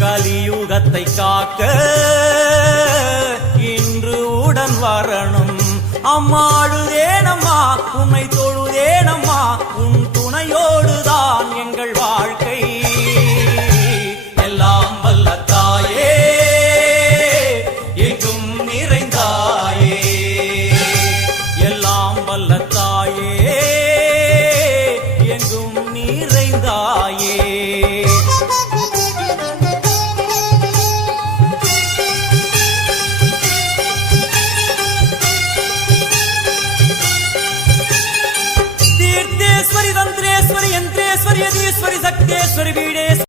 கலியுகத்தை காக்க இன்று உடன் வரணும். அம்மாழுதேனம்மா உன்னை தொழுதேனம்மா, உன் துணையோடுதான் எங்கள் வாழ்க்கை. எல்லாம் வல்ல தாயே எங்கும் நிறைந்தாயே, எல்லாம் வல்ல தாயே எங்கும் நிறைந்தாயே. தீர்த்தேஸ்வரி, தந்திரேஸ்வரி, யந்திரேஸ்வரி, யதீஸ்வரி, சக்தேஸ்வரி, பீடேஸ்வரி.